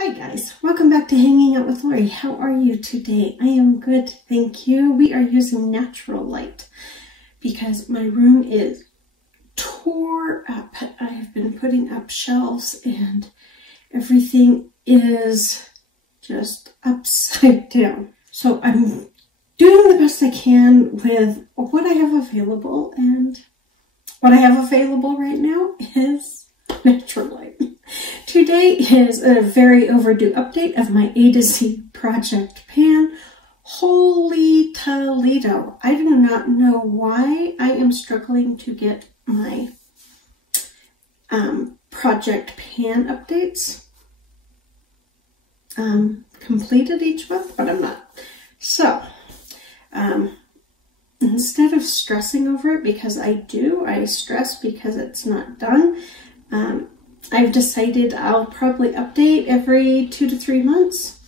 Hi guys, welcome back to Hanging Out with Lori. How are you today? I am good, thank you. We are using natural light because my room is tore up. I have been putting up shelves and everything is just upside down. So I'm doing the best I can with what I have available, and what I have available right now is natural light. Today is a very overdue update of my A to Z project pan. Holy Toledo. I do not know why I am struggling to get my project pan updates completed each month, but I'm not. So, instead of stressing over it, because I stress because it's not done, I've decided I'll probably update every 2 to 3 months.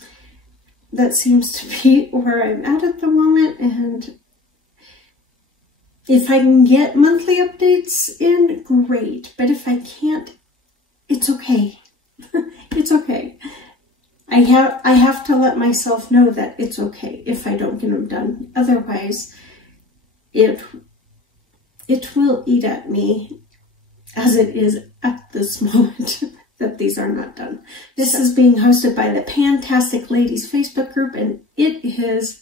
That seems to be where I'm at the moment, and if I can get monthly updates in, great. But if I can't, it's okay. It's okay. I have to let myself know that it's okay if I don't get them done. Otherwise, it will eat at me, as it is at this moment, that these are not done. This is being hosted by the Pantastic Ladies Facebook group, and it is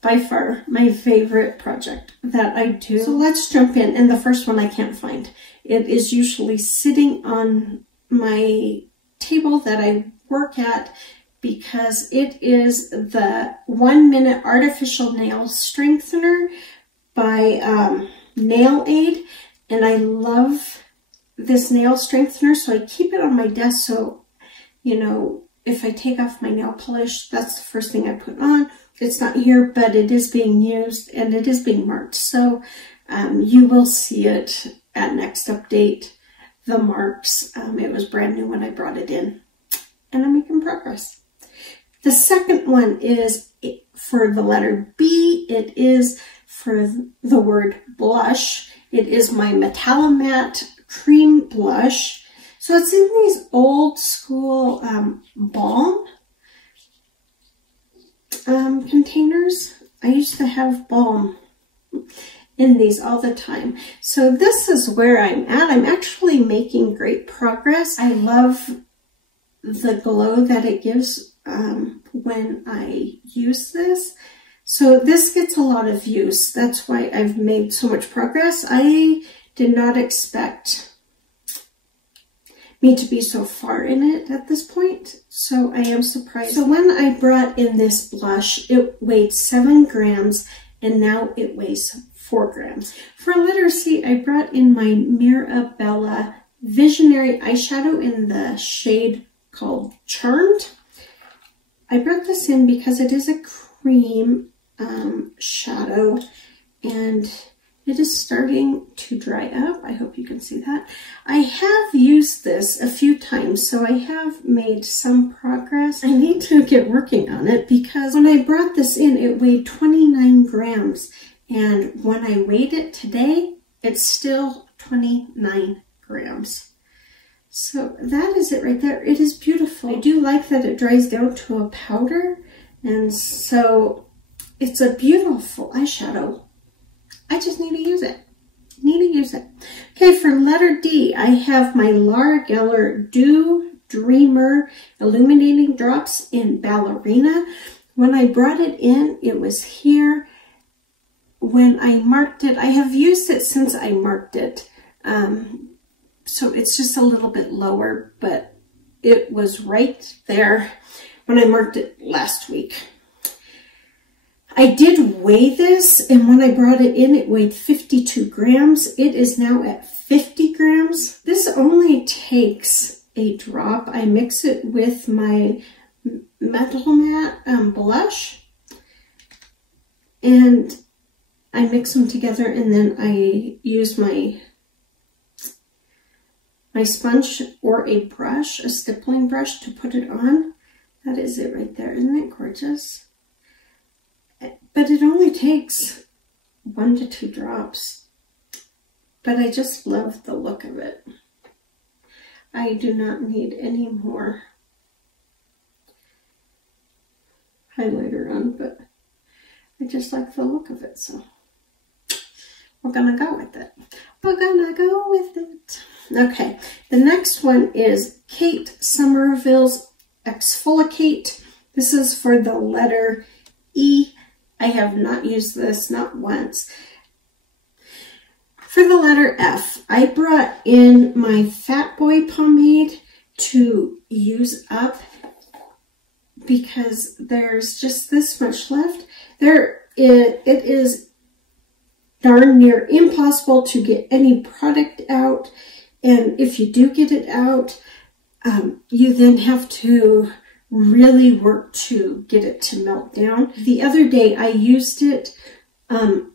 by far my favorite project that I do. So let's jump in. And the first one I can't find. It is usually sitting on my table that I work at, because it is the 1 Minute Artificial Nail Strengthener by Nail Aid, and I love this nail strengthener, so I keep it on my desk. So, you know, if I take off my nail polish, that's the first thing I put on. It's not here, but it is being used and it is being marked. So you will see it at next update, the marks. It was brand new when I brought it in, and I'm making progress. The second one is for the letter B. It is for the word blush. It is my Metallomat cream blush. So it's in these old school balm containers. I used to have balm in these all the time. So this is where I'm at. I'm actually making great progress. I love the glow that it gives when I use this. So this gets a lot of use. That's why I've made so much progress. I did not expect me to be so far in it at this point, so I am surprised. So when I brought in this blush, it weighed 7 grams, and now it weighs 4 grams. For letter C, I brought in my Mirabella Visionary eyeshadow in the shade called Charmed. I brought this in because it is a cream shadow, and it is starting to dry up. I hope you can see that. I have used this a few times, so I have made some progress. I need to get working on it, because when I brought this in, it weighed 29 grams. And when I weighed it today, it's still 29 grams. So that is it right there. It is beautiful. I do like that it dries down to a powder. And so it's a beautiful eyeshadow. I just need to use it. Okay, for letter D, I have my Laura Geller Dew Dreamer Illuminating Drops in Ballerina. When I brought it in, it was here. When I marked it, I have used it since I marked it. So it's just a little bit lower, but it was right there when I marked it last week. I did weigh this, and when I brought it in, it weighed 52 grams. It is now at 50 grams. This only takes a drop. I mix it with my Metallomat blush, and I mix them together, and then I use my sponge or a brush, a stippling brush, to put it on. That is it right there. Isn't it gorgeous? But it only takes 1 to 2 drops. But I just love the look of it. I do not need any more highlighter on, but I just like the look of it, so we're gonna go with it. We're gonna go with it. Okay, the next one is Kate Somerville's Exfoliate. This is for the letter E. I have not used this, not once. For the letter F, I brought in my Fat Boy pomade to use up because there's just this much left. It is darn near impossible to get any product out, and if you do get it out, you then have to really work to get it to melt down. The other day I used it on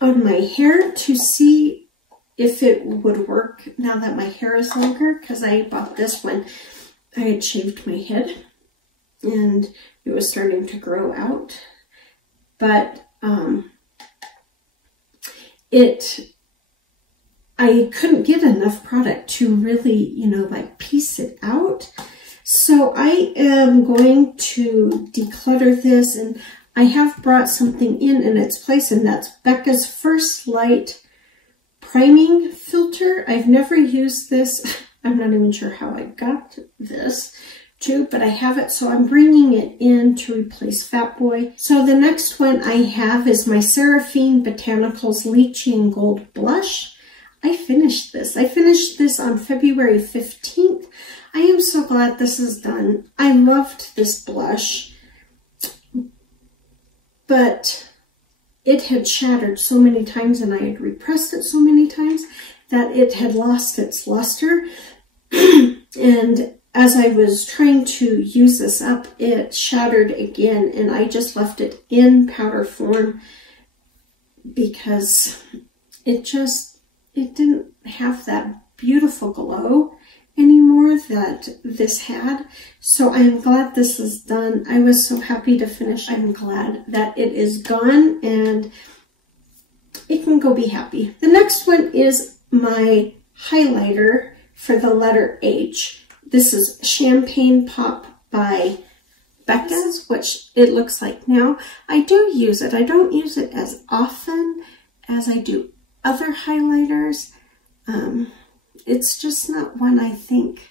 my hair to see if it would work now that my hair is longer, because I bought this when I had shaved my head and it was starting to grow out. But I couldn't get enough product to really, you know, like piece it out. So I am going to declutter this, and I have brought something in its place, and that's Becca's First Light priming filter. I've never used this. I'm not even sure how I got this too, but I have it, so I'm bringing it in to replace Fat Boy. So the next one I have is my Seraphine Botanicals Lychee and Gold Blush. I finished this. I finished this on February 15th. I am so glad this is done. I loved this blush, but it had shattered so many times and I had repressed it so many times that it had lost its luster. And as I was trying to use this up, it shattered again, and I just left it in powder form because it didn't have that beautiful glow anymore that this had. So I'm glad this is done. I was so happy to finish. I'm glad that it is gone and it can go be happy. The next one is my highlighter for the letter H. This is Champagne Pop by Becca's, which it looks like now. I do use it. I don't use it as often as I do other highlighters. It's just not one I think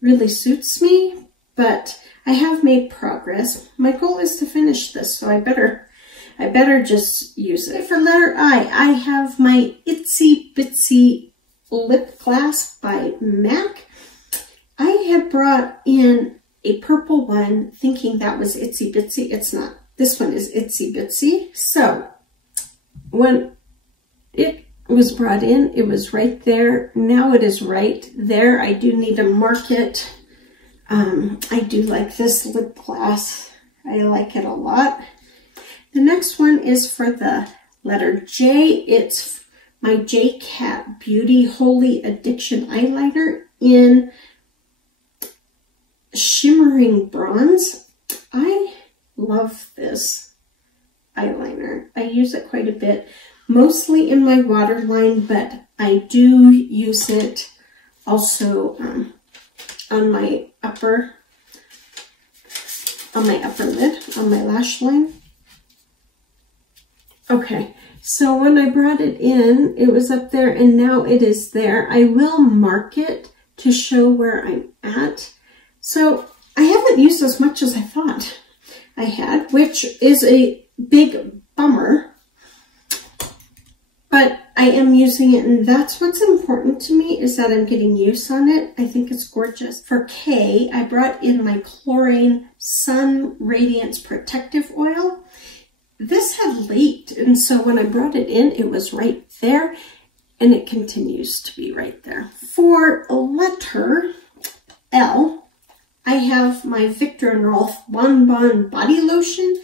really suits me, but I have made progress. My goal is to finish this, so I better just use it. For letter I have my Itsy Bitsy lip gloss by MAC. I had brought in a purple one thinking that was Itsy Bitsy. It's not. This one is Itsy Bitsy. So when it was brought in, it was right there. Now it is right there. I do need to mark it. I do like this lip gloss. I like it a lot. The next one is for the letter J. It's my J-Cat Beauty Holy Addiction Eyeliner in Shimmering Bronze. I love this eyeliner. I use it quite a bit, mostly in my waterline, but I do use it also on my upper lid, on my lash line. Okay, so when I brought it in, it was up there and now it is there. I will mark it to show where I'm at. So I haven't used as much as I thought I had, which is a big bummer, but I am using it, and that's what's important to me, is that I'm getting use on it. I think it's gorgeous. For K, I brought in my Chlorine Sun Radiance Protective Oil. This had leaked, and so when I brought it in, it was right there, and it continues to be right there. For letter L, I have my Viktor and Rolf Bon Bon Body Lotion.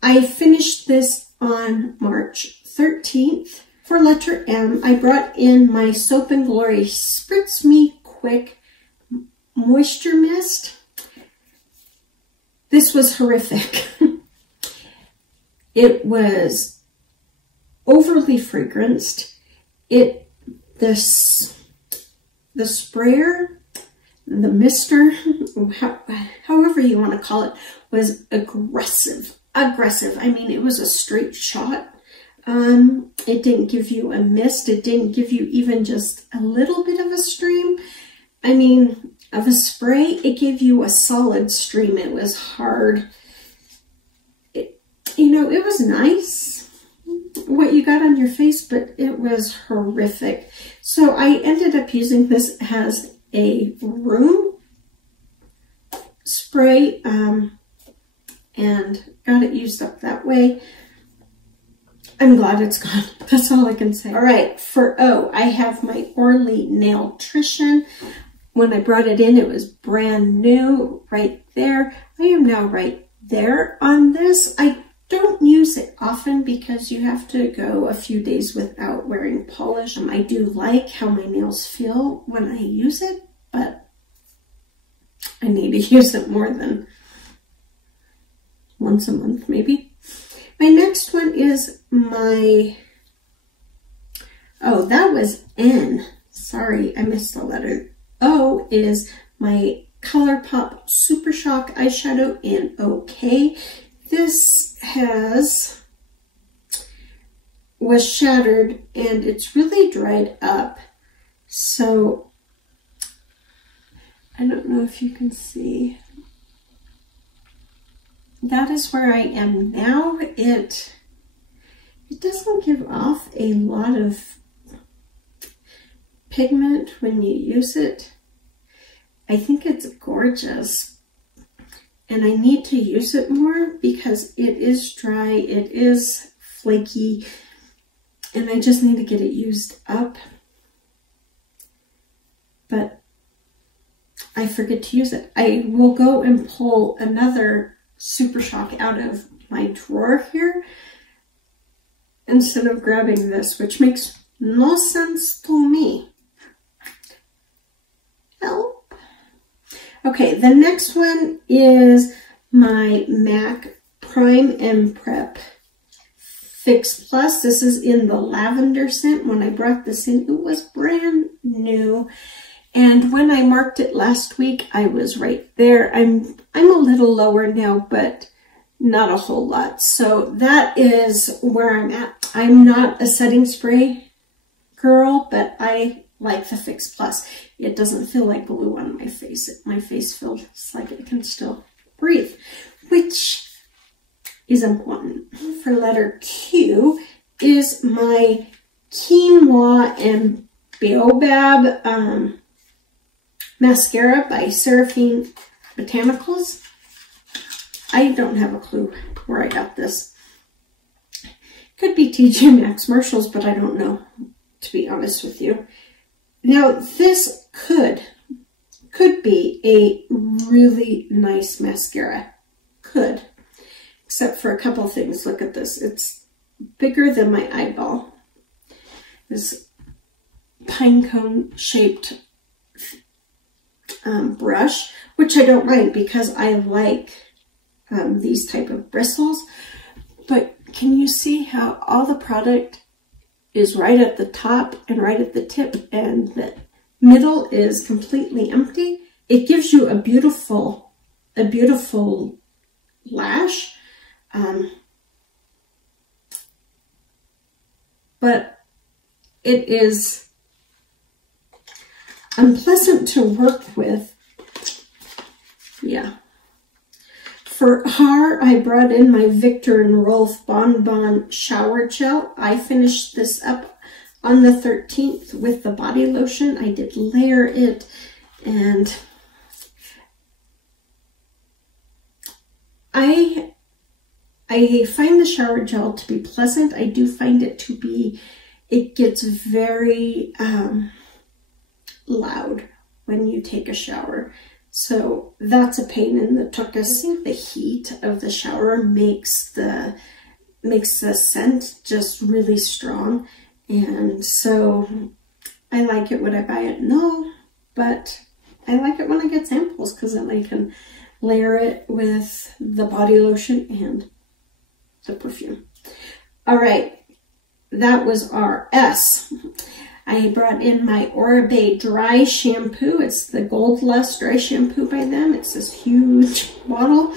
I finished this on March 13th. For letter M, I brought in my Soap & Glory Spritz Me Quick Moisture Mist. This was horrific. It was overly fragranced. The sprayer the mister, however you want to call it, was aggressive. I mean, it was a straight shot. It didn't give you a mist. It didn't give you even just a little bit of a stream. I mean, of a spray, it gave you a solid stream. It was hard. You know, it was nice what you got on your face, but it was horrific. So I ended up using this as a room spray and got it used up that way. I'm glad it's gone. That's all I can say. All right, for O, I have my Orly Nailtrition. When I brought it in, it was brand new right there. I am now right there on this. I don't use it often because you have to go a few days without wearing polish. I do like how my nails feel when I use it, but I need to use it more than once a month maybe. My next one is my, oh, that was N. Sorry, I missed the letter. O is my ColourPop Super Shock eyeshadow in OK. This was shattered and it's really dried up. So I don't know if you can see. That is where I am now. It doesn't give off a lot of pigment when you use it. I think it's gorgeous. And I need to use it more because it is dry, it is flaky, and I just need to get it used up. But I forget to use it. I will go and pull another Super Shock out of my drawer here instead of grabbing this, which makes no sense to me. Help. Okay, the next one is my MAC Prime and Prep Fix Plus. This is in the lavender scent. When I brought this in, it was brand new. And when I marked it last week, I was right there. I'm a little lower now, but not a whole lot. So that is where I'm at. I'm not a setting spray girl, but I like the Fix Plus. It doesn't feel like glue on my face. My face feels like it can still breathe, which is important. For letter Q is my Quinoa and Baobab mascara by Seraphine Botanicals. I don't have a clue where I got this. Could be TJ Maxx Marshalls, but I don't know, to be honest with you. Now, this could be a really nice mascara. Could. Except for a couple things. Look at this. It's bigger than my eyeball. This pine cone shaped brush, which I don't mind because I like these type of bristles. But can you see how all the product is right at the top and right at the tip, and the middle is completely empty? It gives you a beautiful lash, but it is unpleasant to work with. Yeah. For R, I brought in my Victor and Rolf Bon Bon Shower Gel. I finished this up on the 13th with the body lotion. I did layer it, and I find the shower gel to be pleasant. I do find it to be, it gets very loud when you take a shower. So that's a pain in the tuchus. I think the heat of the shower makes the scent just really strong. And so I like it when I buy it. No, but I like it when I get samples because then I can layer it with the body lotion and the perfume. All right, that was our S. I brought in my Oribe dry shampoo. It's the Gold Lust dry shampoo by them. It's this huge bottle.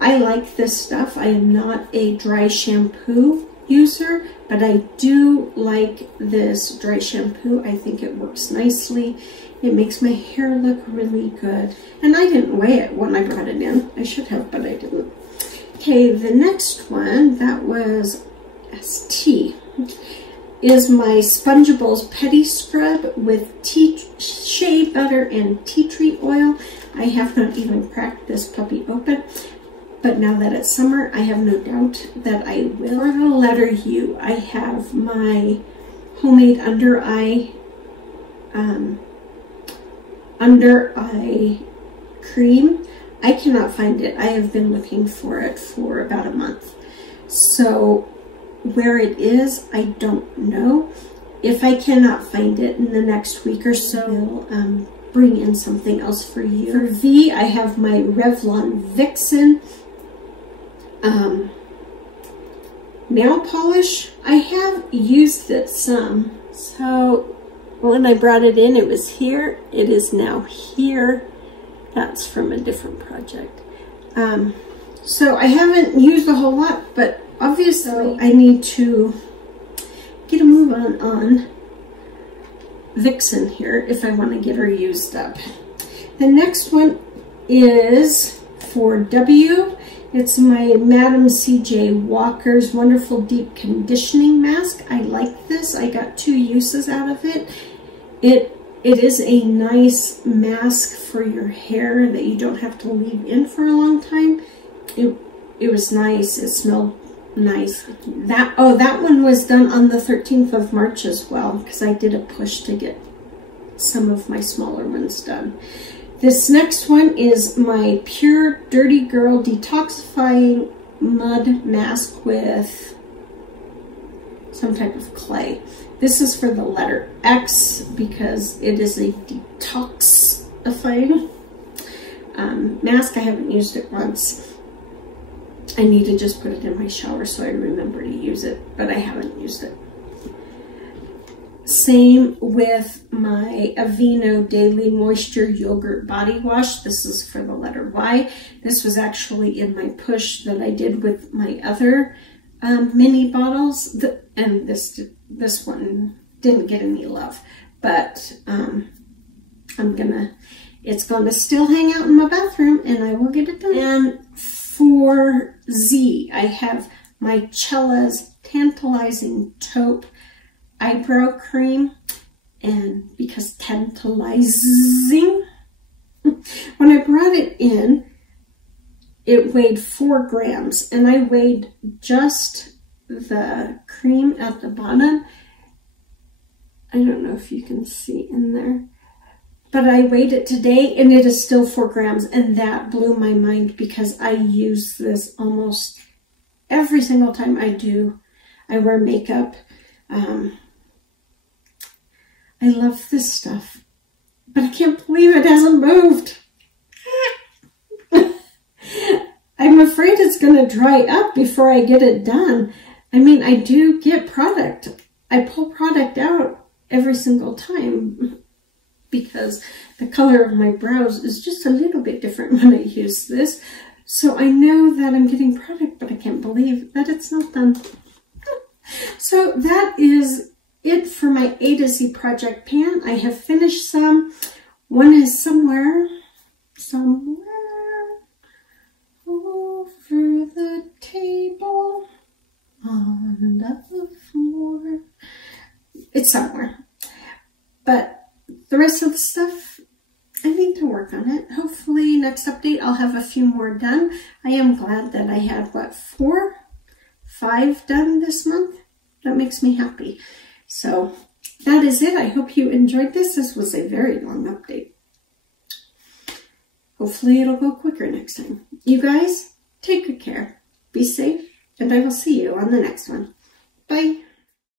I like this stuff. I am not a dry shampoo user, but I do like this dry shampoo. I think it works nicely. It makes my hair look really good. And I didn't weigh it when I brought it in. I should have, but I didn't. Okay, the next one, that was ST, is my Spongeables Pedi Scrub with shea butter and tea tree oil. I have not even cracked this puppy open, but now that it's summer, I have no doubt that I will. For the letter U, I have my homemade under eye cream. I cannot find it. I have been looking for it for about a month. So where it is, I don't know. If I cannot find it in the next week or so, I'll bring in something else for you. For V, I have my Revlon Vixen nail polish. I have used it some. So when I brought it in, it was here. It is now here. That's from a different project. So I haven't used a whole lot, but obviously I need to get a move on Vixen here if I want to get her used up. The next one is for W. It's my Madam C.J. Walker's Wonderful Deep Conditioning Mask. I like this. I got 2 uses out of it. It is a nice mask for your hair that you don't have to leave in for a long time. It was nice. It smelled nice. That one was done on the 13th of March as well, because I did a push to get some of my smaller ones done. This next one is my Pure Dirty Girl Detoxifying Mud Mask with some type of clay. This is for the letter X because it is a detoxifying mask. I haven't used it once. I need to just put it in my shower so I remember to use it, but I haven't used it. Same with my Aveeno Daily Moisture Yogurt Body Wash. This is for the letter Y. This was actually in my push that I did with my other mini bottles, and this one didn't get any love, but it's gonna still hang out in my bathroom, and I will get it done. And for Z, I have my Cella's Tantalizing Taupe Eyebrow Cream, and because tantalizing, when I brought it in, it weighed 4 grams, and I weighed just the cream at the bottom. I don't know if you can see in there, but I weighed it today, and it is still 4 grams, and that blew my mind because I use this almost every single time I wear makeup. I love this stuff, but I can't believe it hasn't moved. I'm afraid it's going to dry up before I get it done. I mean, I do get product. I pull product out every single time because the color of my brows is just a little bit different when I use this. So I know that I'm getting product, but I can't believe that it's not done. So that is it for my A to Z project pan. I have finished some. One is somewhere over the table on the floor. It's somewhere. But the rest of the stuff, I need to work on it. Hopefully next update I'll have a few more done. I am glad that I had, what, 4, 5 done this month. That makes me happy. So that is it. I hope you enjoyed this. This was a very long update. Hopefully it'll go quicker next time. You guys, take good care. Be safe, and I will see you on the next one. Bye.